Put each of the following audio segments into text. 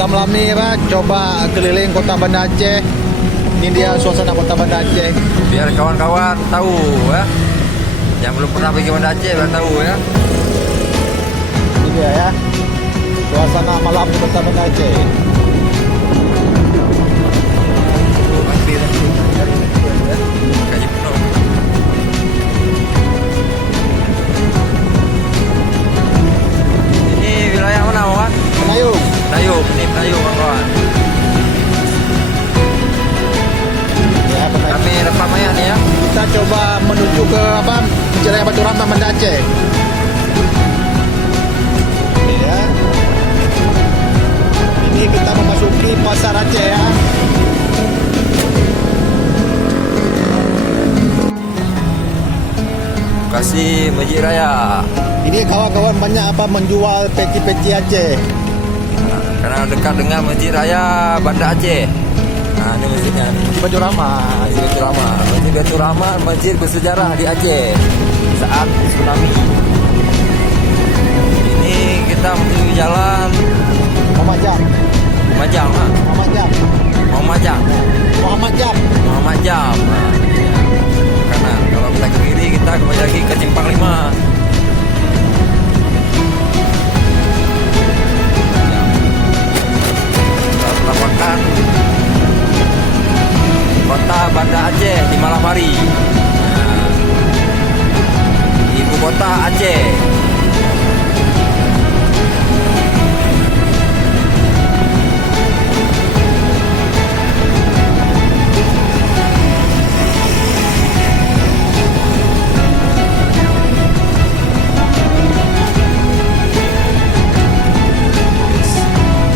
Kita melami apa? Coba keliling kota Banda Aceh. Ini dia suasana kota Banda Aceh. Biar kawan-kawan tahu ya. Yang belum pernah pergi Banda Aceh biar tahu ya. Ini dia ya. Suasana malam di kota Banda Aceh. Kaji penuh. Ini wilayah mana, kawan? Penayung. Penayung, ini Penayung, kawan. Ya, Penayung. Kami depan Maya nih ya. Kita coba menuju ke apa? Jalan Batu Rama Banda Aceh. Ini ya. Ini kita memasuki pasar Aceh ya. Kasih Masjid Raya. Ini kawan-kawan banyak apa menjual peci-peci Aceh. Karena dekat dengan Masjid Raya Banda Aceh. Nah, ini masjidnya. Di Batu Rama. Masjid Batu Rama. Masjid Batu Rama, masjid bersejarah di Aceh saat tsunami. Ini kita menuju jalan Muhammad Jam. Majang, ha? Muhammad Jam. Muhammad Jam. Muhammad Jam. Muhammad Jam. Nah, kanan. Kalau kita ke kiri, kita kembali lagi ke Simpang 5. Kita menampakkan kota Banda Aceh di malam hari. Nah, ibu kota Aceh.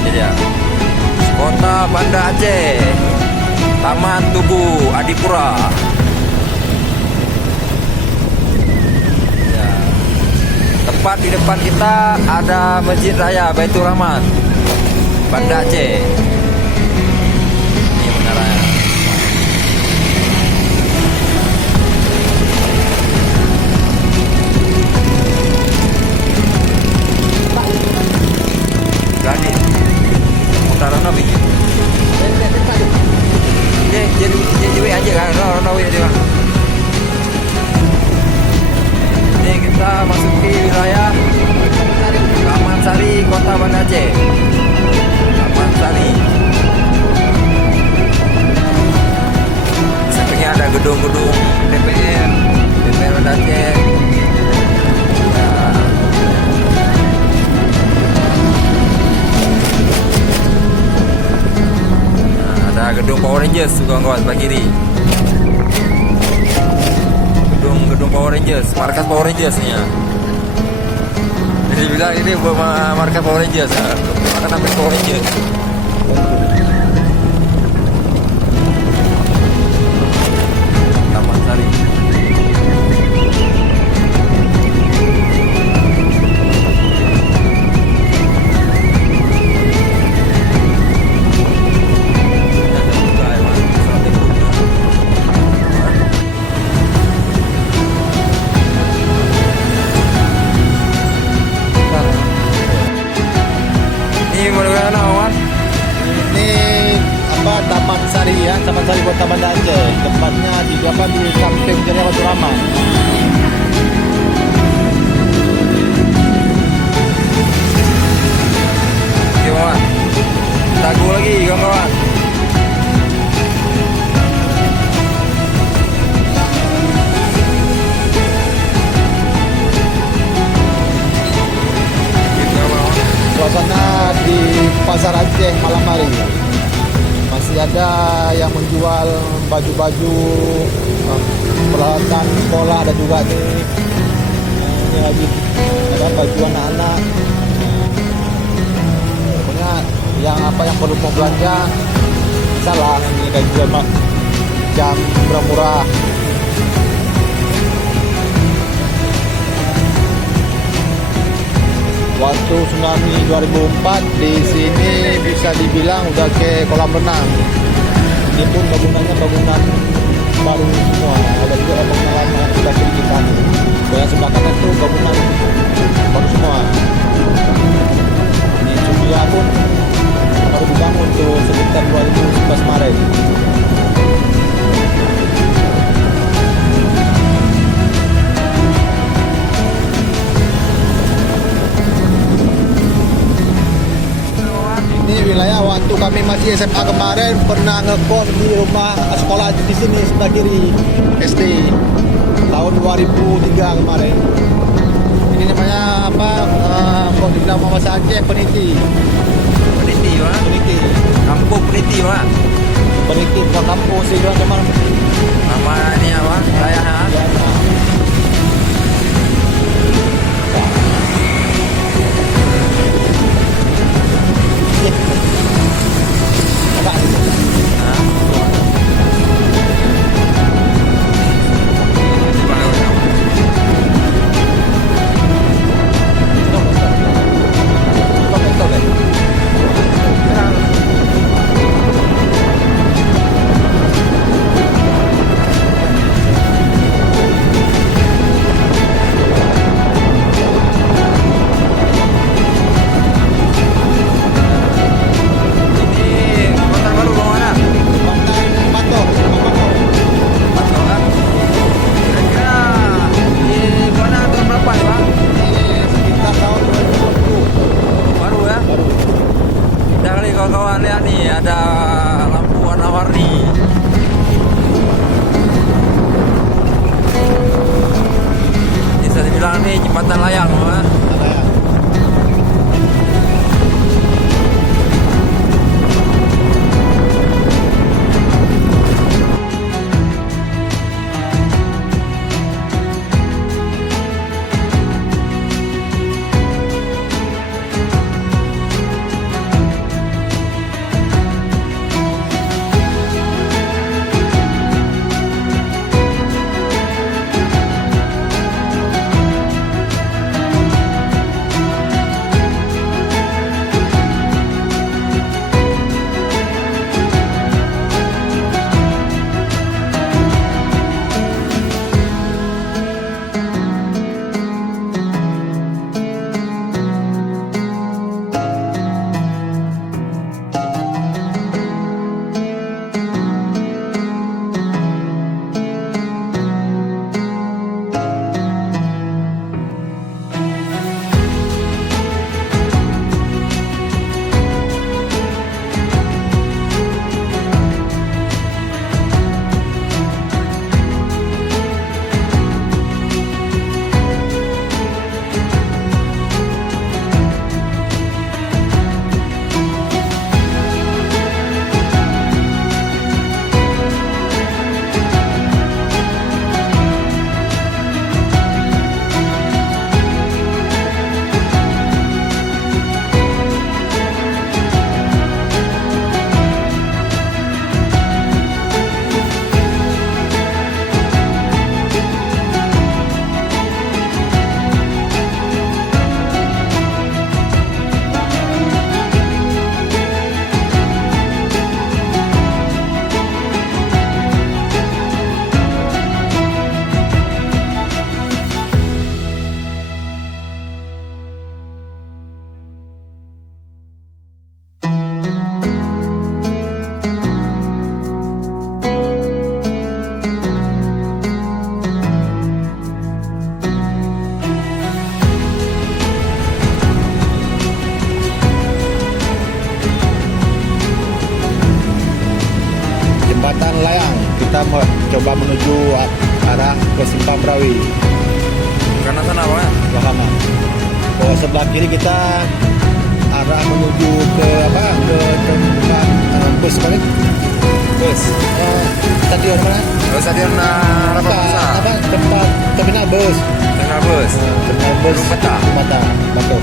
Jadi ya, kota Banda Aceh, Taman Tugu Adipura. Ya. Tepat di depan kita ada Masjid Raya Baitur Rahman Banda Aceh. Ini menaranya. Gani. Mutaran nabi. Jadi aja kan, no ya dia. Ini kita masuki wilayah Taman Sari, Kota Banda Aceh. Taman Sari. Sampingnya ada gedung-gedung DPR Banda Aceh. Ya. Ada gedung Power Rangers juga kawan sebelah kiri. Gedung Power Rangers, markas Power Rangers nih ya. Jadi bilang ini buat markas Power Rangers ya. Markas namanya Power Rangers. Taman Sari. Ini apa Taman Sari ya, Taman Sari Kota Banda Aceh. Tempatnya di apa di samping Jalan Batu Rama. Oke kawan, tagu lagi kawan-kawan. Suasana di pasar Aceh malam hari. Masih ada yang menjual baju-baju peralatan sekolah, ada juga nih. Ini lagi ada baju anak-anak. Pokoknya yang apa yang perlu mau belanja salah ini kayak jual jam murah-murah. Waktu tsunami 2004 di sini bisa dibilang udah ke kolam renang. Ini pun bangunannya bangunan baru semua. Ada juga bangunan lama yang sudah kita. Dan sebelah kanan tuh bangunan baru semua. Ini Sudia pun baru lah ya, waktu kami masih SMA kemarin pernah ngekos di rumah sekolah di sini sebelah kiri SD tahun 2003 kemarin. Ini namanya apa? Kok dibilang Mama Aceh Peniti. Peniti Pak. Peniti. Kampung Peniti Pak. Peniti bukan kampung sih, cuman Nama ini apa? Saya kawan-kawan lihat nih, ada lampu warna-warni. Bisa dibilang nih jembatan layang, Pak. Jembatan layang, kita coba menuju arah ke Simpang Brawi. Karena sana Pak. Bahama. Oh, sebelah kiri kita arah menuju ke apa? Ke tempat bus balik. Bus. Stadion mana? Oh, stadion Harapan Besar. Apa? Tempat terminal bus. Terminal bus. Terminal bus. Mata. Batok.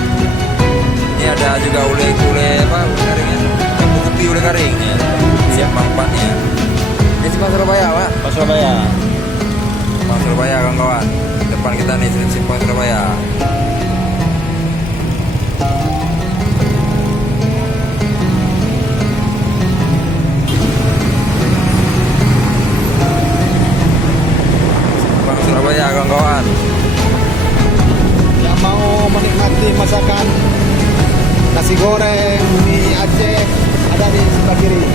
Ini ada juga ule apa? Ule karingnya. Kopi ule karing ya. Siap manfaatnya. Ini Simpang Surabaya, Pak. Pas Surabaya. Simpang Surabaya, kawan-kawan. Depan kita nih Simpang Surabaya. Simpang Surabaya, kawan-kawan. Yang mau menikmati masakan nasi goreng, mie Aceh ada di sebelah kiri.